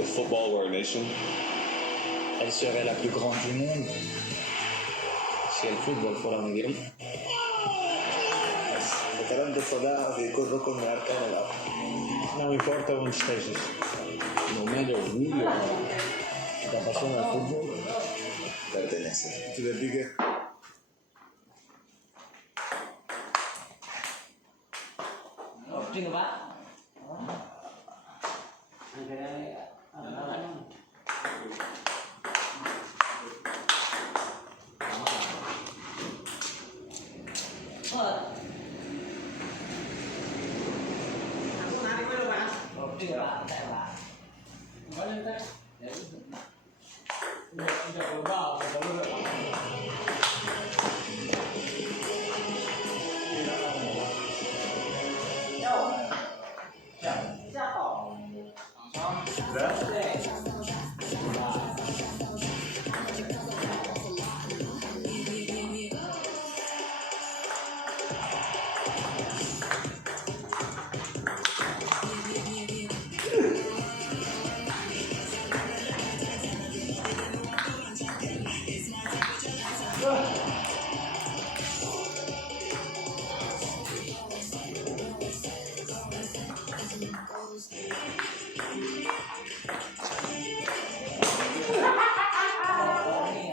If football were a nation, elle serait la plus grande du monde si el fútbol fuera un idioma. الكلام ده صداع بيكون ركن من أركان الأرض. Não importa onde estejas, no matter who you are, la pasión al fútbol pertenece to the bigger.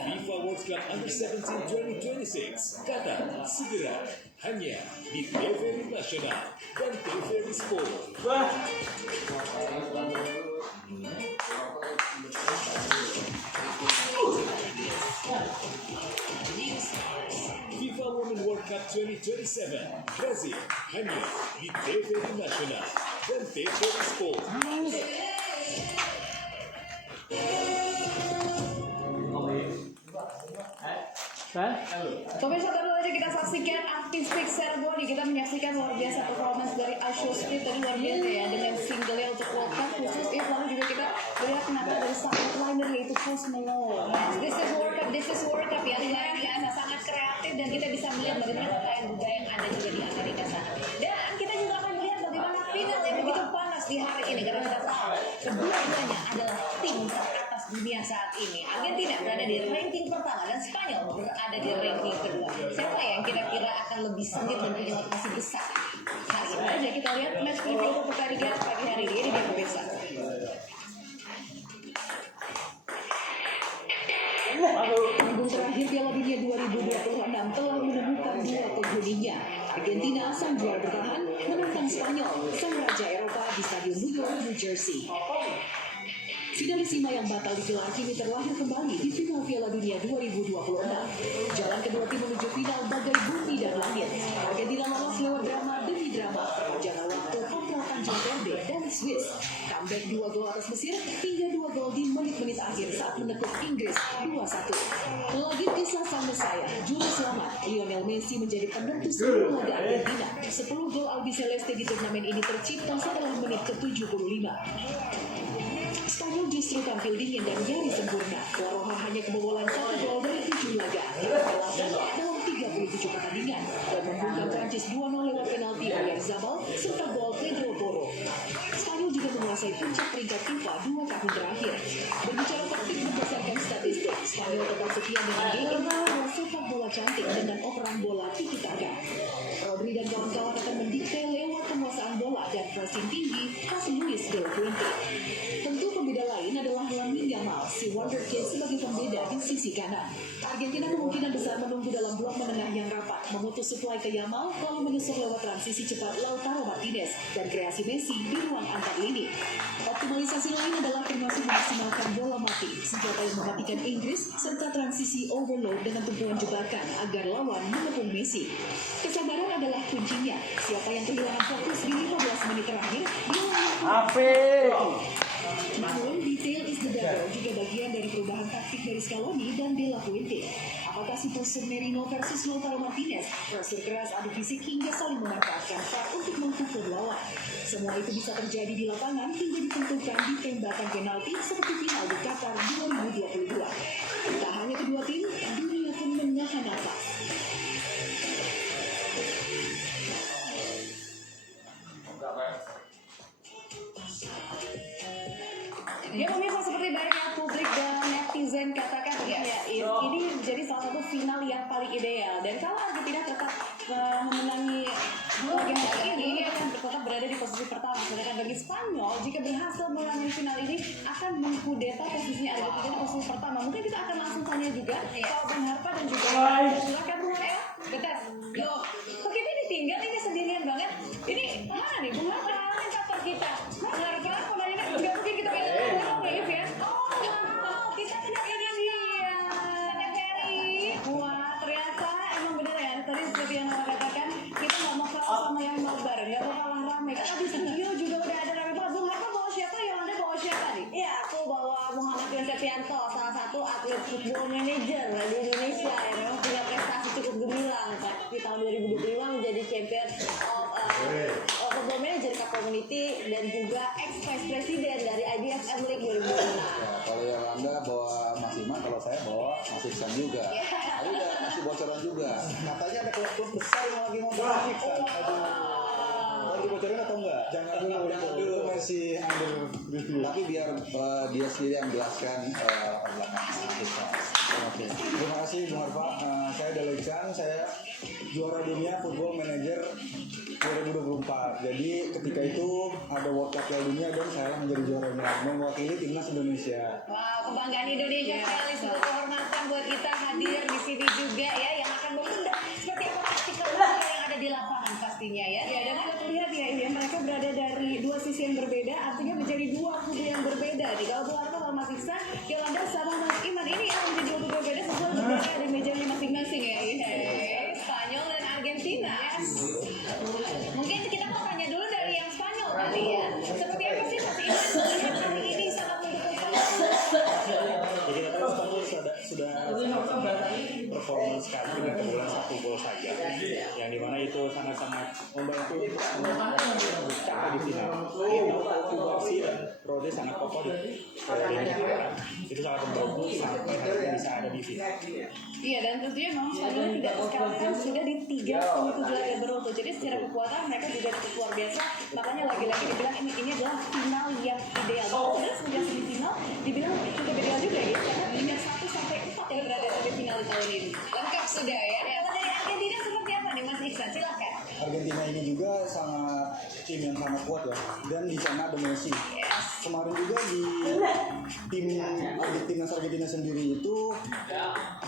FIFA World Cup Under-17 2026 Qatar segera hanya di TVRI Nasional dan TVRI Sport. FIFA Women World Cup 2027 Brazil hanya di TVRI Nasional dan TVRI Sport. Pemirsa, baru aja kita saksikan artistik Sergoni. Kita menyaksikan luar biasa performance dari Asho Speed tadi, luar biasa ya, dengan singlenya untuk World Cup khusus. Lalu juga kita melihat penata dari sang headliner yaitu Post Malone. This is World Cup ya, luar biasa, sangat kreatif, dan kita bisa melihat bagaimana pakaian budaya yang ada juga di Amerika sana. Dan kita juga akan melihat bagaimana final yang begitu panas di hari ini, karena kita tahu kedua-duanya adalah tim teratas dunia saat ini. Argentina berada di ranking pertama dan Spanyol berada di ranking kedua. Siapa yang kira-kira akan lebih sengit dan punya motivasi besar? Hari ini aja kita lihat match preview untuk pertandingan pagi hari ini dia pemirsa. Album terakhir Piala Dunia 2026 telah menemukan dua penghuninya. Argentina sang juara bertahan menantang Spanyol, sang raja Eropa di Stadion New York, New Jersey. Finalisima yang batal digelar kini terlahir kembali di final Piala Dunia 2026. Jalan kedua tim menuju final bagai bumi dan langit. Argentina lolos lewat drama demi drama, perpanjangan waktu kontra Tanjung Verde dan Swiss. Comeback 2 gol atas Mesir hingga 2 gol di menit-menit akhir saat menekuk Inggris 2-1. Lagi kisah sang Messiah, juru selamat Lionel Messi menjadi penentu seluruh laga Argentina. 10 gol Albiceleste di turnamen ini tercipta setelah menit ke-75. Spanyol justru tampil dingin dan nyaris sempurna. Waroha hanya kebobolan 1 gol dari 7 laga dalam 37 pertandingan dan membungkam Prancis 2-0 lewat penalti Oyarzabal serta gol Pedro Porro. Spanyol juga menguasai puncak peringkat FIFA 2 tahun terakhir. Berbicara taktik berdasarkan statistik, Spanyol tetap setia dengan gaya sepak bola cantik dengan operan bola tiki-taka. Rodri dan kawan-kawan akan mendikte lewat penguasaan bola dan pressing tinggi khas Luis Del Fuente. Tentu pembeda lain adalah Lamine Yamal, si wonderkid sebagai pembeda di sisi kanan. Argentina kemungkinan besar menunggu dalam blok menengah yang rapat, memutus suplai ke Yamal lalu menyusul lewat transisi cepat Lautaro Martinez dan kreasi Messi di ruang antar lini. Optimalisasi lain adalah termasuk memaksimalkan bola mati, senjata yang mematikan Inggris, serta transisi overload dengan tumpuan jebakan agar lawan mengepung Messi. Kesabaran adalah kuncinya. Siapa yang kehilangan fokus di 15 menit terakhir, dia namun detail is the devil juga bagian dari perubahan taktik dari Scaloni dan De La Fuente. Apakah si postur Merino versus Lautaro Martinez, pressure keras, adu fisik hingga saling memanfaatkan VAR untuk mengpukul lawan. Semua itu bisa terjadi di lapangan hingga ditentukan di tembakan penalti seperti final di Qatar 2022. Tak hanya kedua tim, dunia pun menahan nafas. final yang paling ideal. Dan kalau Argentina tetap memenangi laga hari ini akan tetap berada di posisi pertama. Sedangkan bagi Spanyol jika berhasil menangani final ini akan mengkudeta posisinya Argentina di posisi pertama. Mungkin kita akan langsung tanya juga kalau Bung Harpa dan juga silakan Bung Harpa. Betul. Loh, kok kita ditinggal ini sendirian banget? Ini mana nih Bung Harpa? Kantor kita. Bung Harpa, mau nanya nggak mungkin kita pengen ngomong ya, Iv ya? Oh, kita tidak ingat dia. Ferry. Wah, ternyata emang bener ya. Tadi seperti yang Nora katakan, kita nggak mau kalah sama yang nobar, nggak mau kalah rame. Kan di studio juga udah ada rame banget. Bung Harpa bawa siapa? Yolanda bawa siapa nih? Iya, aku bawa Muhammad Yosefianto, salah satu atlet football manager di Indonesia yang memang punya prestasi cukup gemilang Pak. Di tahun 2025 menjadi champion of football manager Cup Community dan juga ex-vice president dari IBFM League 2026. Ya, kalau Yolanda bawa Mas Iman, kalau saya bawa Mas Iksan juga. Tadi udah kasih bocoran juga. Katanya ada klub besar yang lagi mau balik kan. Aduh. Mau dibocorin atau enggak? Jangan dulu. Itu masih under review. Tapi biar dia sendiri yang jelaskan perjalanan kita. Oke. Terima kasih Bung Harpa. Saya Dale Iksan, saya juara dunia Football Manager 2024. Jadi ketika itu ada World Cup Piala Dunia dan saya menjadi juaranya mewakili timnas Indonesia. Wow, kebanggaan Indonesia sekali, sebuah kehormatan buat kita hadir di sini juga ya, yang akan mengundang seperti apa taktikal yang ada di lapangan pastinya ya. Ya, dan kita lihat ya, mereka berada dari dua sisi yang berbeda, artinya menjadi dua kubu yang berbeda nih. Kalau Bung Harpa sama Mas Iksan, Yolanda sama Mas Iman ini akan menjadi dua kubu berbeda sesuai berbeda di mejanya masing-masing ya. Spanyol dan Argentina. Mungkin kita mau tanya dulu dari yang Spanyol kali ya. Seperti apa sih Mas Iman melihat hari ini sangat mendukung Spanyol? Jadi kita tahu Spanyol sudah sangat performance sekali dengan keunggulan 1 gol saja, yang dimana itu sangat-sangat membantu cara di final. Kita tahu Kubarsi dan Rode sangat kokoh di lini depan, itu sangat membantu sampai akhirnya bisa ada di final. Iya, dan tentunya memang Spanyol tidak terkalahkan sudah di 3,7 laga beruntun. Jadi secara kekuatan mereka juga cukup luar biasa. Makanya lagi-lagi dibilang ini adalah final yang ideal. Walaupun semenjak semifinal dibilang cukup ideal juga ya, karena hingga 1 sampai 4 yang berada di final di tahun ini. Lengkap sudah ya. Kalau dari Argentina seperti apa nih Mas Iksan? Silakan. Argentina ini juga sangat tim yang sangat kuat ya, dan di sana ada Messi. Kemarin juga di timnas Argentina sendiri itu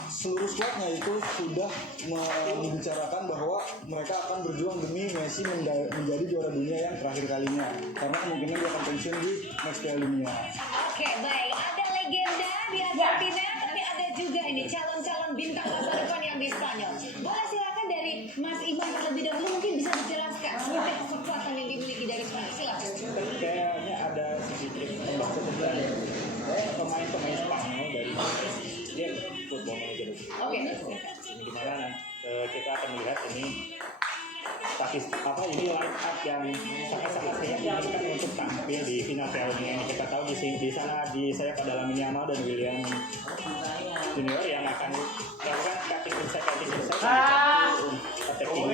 seluruh squadnya itu sudah membicarakan bahwa mereka akan berjuang demi Messi menjadi juara dunia yang terakhir kalinya, karena kemungkinan dia akan pensiun di next Piala Dunia. Oke, baik. Ada legenda di Argentina, tapi ada juga ini calon-calon bintang masa depan yang di Spanyol. Boleh silakan dari Mas Iman terlebih dahulu, mungkin bisa dijelaskan seperti kekuatan yang dimiliki dari Spanyol. Silakan. Kayaknya ada sedikit pembahasan dari pemain-pemain Spanyol dari dia football manager. Oke. Ini gimana? Kita akan melihat ini ini line up yang sangat-sangat saya inginkan untuk tampil di final Piala Dunia ini. Kita tahu di sana saya pada Lamine Yamal dan William Junior yang akan melakukan cutting inside attacking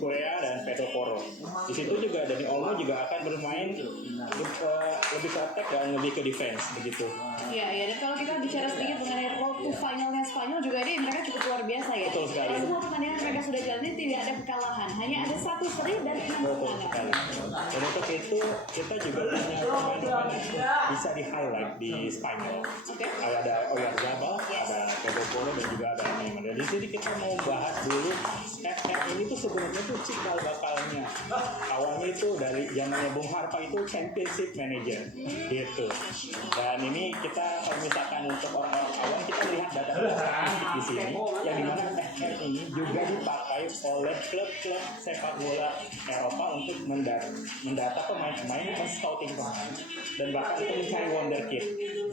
Korea dan Pedro Porro. Di situ juga Dani Olmo juga akan bermain lebih ke attack dan lebih ke defense begitu. Iya, dan kalau kita bicara sedikit mengenai road to finalnya Spanyol juga ini mereka cukup luar biasa ya. Betul sekali. Semua pertandingan mereka sudah jalani tidak ada kekalahan, hanya ada 1 seri dan 6 kemenangan. Dan untuk itu kita juga punya pemain-pemain yang bisa di highlight di Spanyol. Ada Oyarzabal, ada Pedro Porro dan juga ada Neymar. Dan di sini kita mau bahas dulu FF ini tuh sebenarnya tuh cikal bakalnya. Awalnya itu dari zamannya Bung Harpa itu championship manager gitu. Dan ini kita kalau misalkan untuk orang-orang awam kita lihat data di sini yang dimana FF ini juga dipakai oleh klub-klub sepak bola Eropa untuk mendata pemain-pemain, men-scouting pemain dan bahkan untuk mencari wonderkid.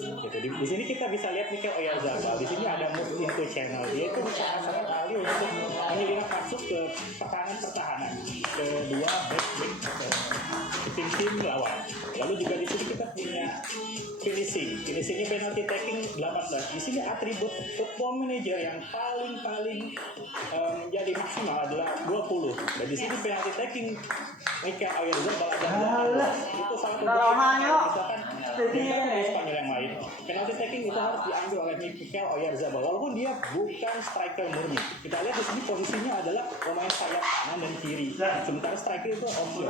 Gitu. Di sini kita bisa lihat Mikel Oyarzabal. Di sini ada move into channel. Dia itu sangat ahli untuk menyelinap masuk ke pertahanan kedua back tim lawan. Lalu juga di sini kita punya finishingnya penalty taking 18. Di sini atribut football manager yang paling menjadi maksimal adalah 20. Dan di sini penalty taking Mikel Oyarzabal ada itu salah satu misalkan di Spanyol yang lain penalti taking itu harus diambil oleh Mikel Oyarzabal walaupun dia bukan striker murni. Kita lihat di sini posisinya adalah pemain sayap kanan dan kiri, sementara striker itu option.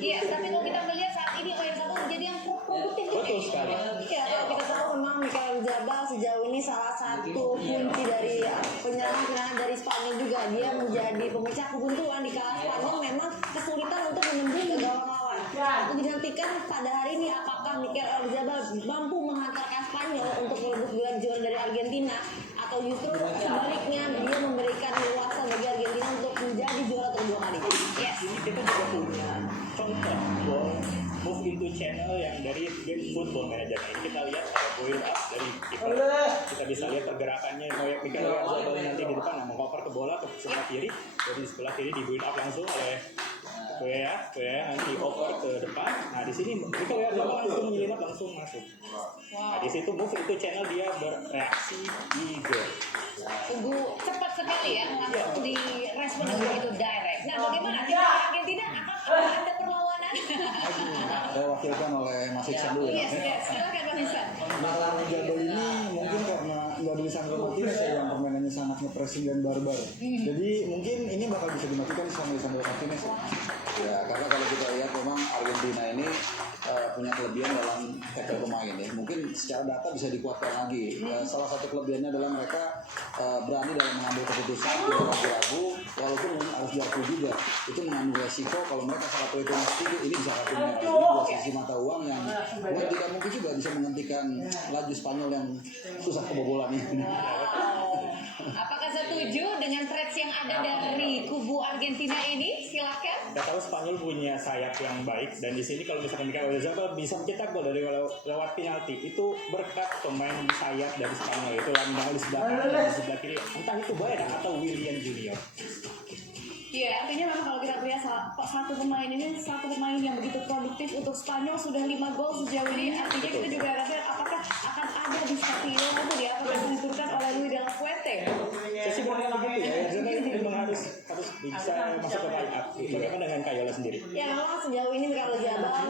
Iya, tapi kalau kita melihat saat ini Oyarzabal menjadi yang produktif. Betul sekali. Ya, kalau kita tahu memang Mikel Oyarzabal sejauh ini salah satu kunci dari penyerang-penyerangan dari Spanyol juga. Dia menjadi pemecah kebuntuan di kala Spanyol memang kesulitan untuk menembus ke gawang lawan. Untuk dinantikan pada hari ini apakah Mikel Oyarzabal mampu menghantarkan Spanyol untuk merebut gelar juara dari Argentina atau justru sebaliknya dia memberikan leluasa bagi Argentina untuk menjadi juara kedua kali. Yes. Ini kita juga punya contoh ball move into channel yang dari game Football Manager. Ini kita lihat ada build up dari kiper. Kita bisa lihat pergerakannya Mikel Oyarzabal nanti di depan mengoper ke bola ke sebelah kiri, dari sebelah kiri di build up langsung oleh Wea nanti over ke depan. Nah di sini Mikel Oyarzabal langsung menyelinap langsung masuk. Nah di situ move itu channel dia bereaksi di goal. Sungguh cepat sekali ya, langsung di respon dengan begitu direct. Nah bagaimana tim Argentina? Apakah ada perlawanan? Saya wakilkan oleh Mas Iksan dulu ya. Yes, silakan Mas Iksan. Nah, Oyarzabal ini mungkin karena nggak ada Lisandro Martinez ya, yang permainannya sangat nge-pressing dan barbar. Jadi mungkin ini bakal bisa dimatikan sama Lisandro Martinez ya. Ya, karena kalau kita lihat memang Argentina ini punya kelebihan dalam tackle pemain ya. Mungkin secara data bisa dikuatkan lagi. Salah satu kelebihannya adalah mereka berani dalam mengambil keputusan, tidak ragu-ragu, walaupun harus diakui juga itu mengambil resiko kalau mereka salah perhitungan sedikit ini bisa kartunya. Ini buat sisi mata uang yang bukan tidak mungkin juga bisa menghentikan laju Spanyol yang susah kebobolan ini. Apakah setuju dengan threats yang ada dari kubu Argentina ini? Silakan. Kita tahu Spanyol punya sayap yang baik dan di sini kalau misalkan Mikel Oyarzabal bisa mencetak gol dari lewat penalti itu berkat pemain sayap dari Spanyol itu Lamine di sebelah kanan dan di sebelah kiri, entah itu Bayern atau William Junior. Iya, artinya memang kalau kita lihat satu pemain yang begitu produktif untuk Spanyol sudah 5 gol sejauh ini. Artinya kita juga rasa apakah akan ada di Scotland atau dia akan diturunkan oleh Luis de la Fuente. Saya sih berharap begitu ya. Oyarzabal ini memang harus bisa masuk ke line up. Bagaimana dengan Kayola sendiri? Ya memang sejauh ini Mikel Oyarzabal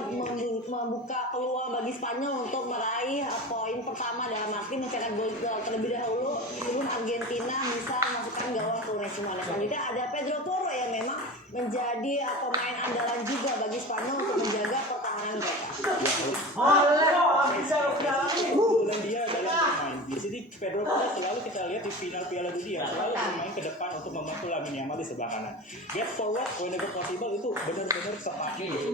membuka peluang bagi Spanyol untuk meraih poin pertama dalam arti mencetak gol terlebih dahulu sebelum Argentina bisa memasukkan gawang Tunesimo. Nah, selanjutnya ada Pedro Porro yang memang menjadi pemain andalan juga bagi Spanyol untuk menjaga pertahanan mereka. Dan dia dalam bermain di sini Pedro Porro selalu kita lihat di final Piala Dunia selalu bermain ke depan untuk membantu Lamine Yamal di sebelah kanan. Get forward whenever possible itu benar-benar sepakai gitu.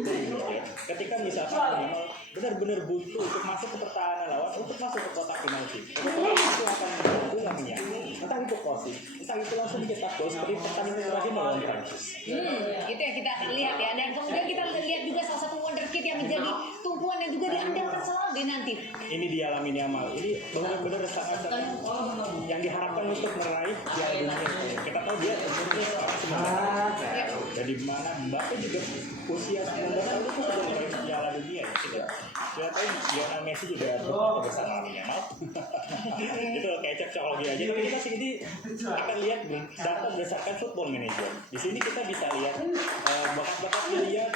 Ketika misalkan Lamine Yamal benar-benar butuh untuk masuk ke pertahanan lawan untuk masuk ke kotak penalti, itu akan membantu Lamine Yamal. Entah itu crossing, entah itu langsung dicetak gol seperti pertandingan terakhir melawan Prancis. Itu yang kita akan lihat ya. Dan kemudian kita lihat juga salah satu wonderkid yang menjadi tumpuan yang juga diandalkan selalu nanti. Ini dia Lamine Yamal. Ini benar-benar sangat yang diharapkan untuk meraih Piala Dunia. Kita tahu dia umurnya sekarang 19 tahun. Dari mana Mbappe juga usia 19 tahun itu sudah meraih Piala Dunia. Kita tahu Lionel Messi juga berfoto bersama Lamine Yamal. Itu kayak cek psikologi aja. Tapi kita sini akan lihat data berdasarkan Football Manager. Di sini kita bisa lihat bakat-bakat dia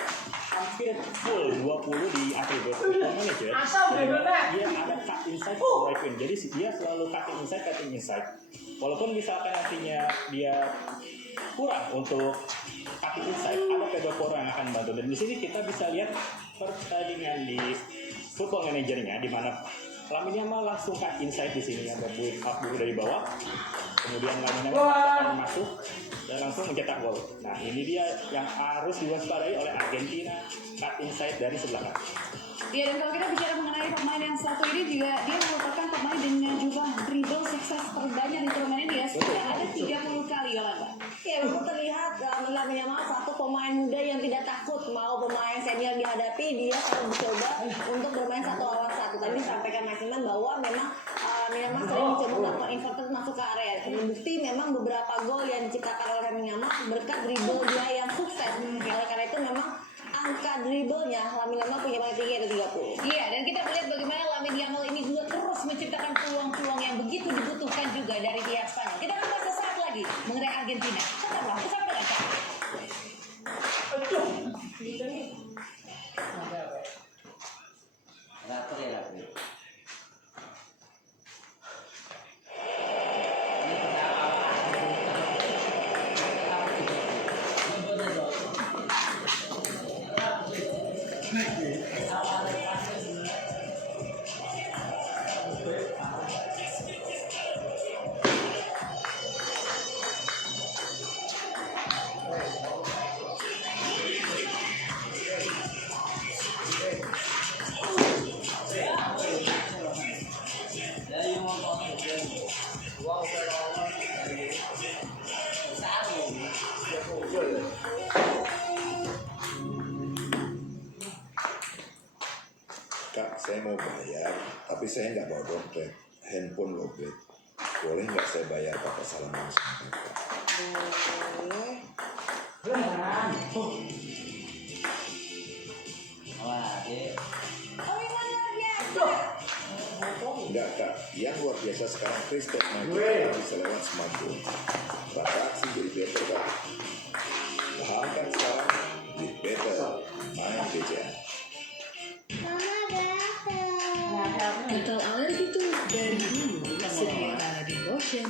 hampir full 20 di atribut Football Manager. Dia ada cut inside right wing. Jadi dia selalu cutting inside. Walaupun misalkan nantinya dia kurang untuk cutting inside, ada Pedro Porro yang akan membantu. Dan di sini kita bisa lihat pertandingan di Football Managernya di mana Lamine Yamal langsung cut inside di sini ada build up dulu dari bawah. Kemudian Lamine Yamal akan masuk dan langsung mencetak gol. Nah, ini dia yang harus diwaspadai oleh Argentina, cut inside dari sebelah kanan. Ya, dan kalau kita bicara mengenai pemain yang satu ini juga dia merupakan pemain dengan jumlah dribble sukses terbanyak di turnamen ini ya. Sudah ada 30 kali Yolanda. Ya, memang terlihat Lamine Yamal satu pemain muda yang tidak takut mau pemain senior dihadapi, dia selalu mencoba untuk bermain 1 lawan 1. Tadi disampaikan Maximan bahwa memang Lamine Yamal sering mencoba melakukan inverted masuk ke area. Terbukti memang beberapa gol yang diciptakan oleh Lamine Yamal berkat dribble dia yang sukses. Oleh karena itu memang angka dribblenya Lamine Yamal punya paling tinggi yaitu 30. Iya, dan kita melihat bagaimana Lamine Yamal ini juga terus menciptakan peluang-peluang yang begitu dibutuhkan juga dari pihak Spanyol. Kita akan bahas sesaat lagi mengenai Argentina. Tetaplah bersama dengan kami. Kak, saya mau bayar, tapi saya nggak bawa dompet. Handphone lobet. Boleh nggak saya bayar pakai salaman sama Kakak? Enggak Kak, yang luar biasa sekarang Kristen bisa lewat smartphone. Transaksi jadi better Kak. Paham kan sekarang? Jadi better, main BCA. Mental alergi tuh dari dulu sedia Aladin Lotion.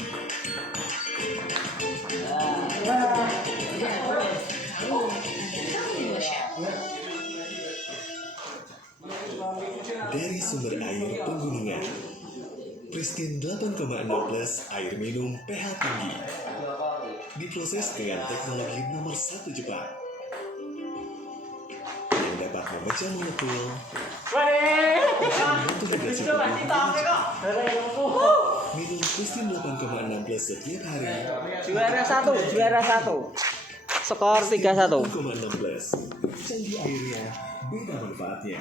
Dari sumber air pegunungan, Pristine 8,6+ air minum pH tinggi. Diproses dengan teknologi nomor 1 Jepang yang dapat memecah molekul, membantu hidrasi tubuh. Minum Pristine 8,6+ setiap hari. Juara satu. Skor 3-1. 8,6+. Canggih airnya, beda manfaatnya.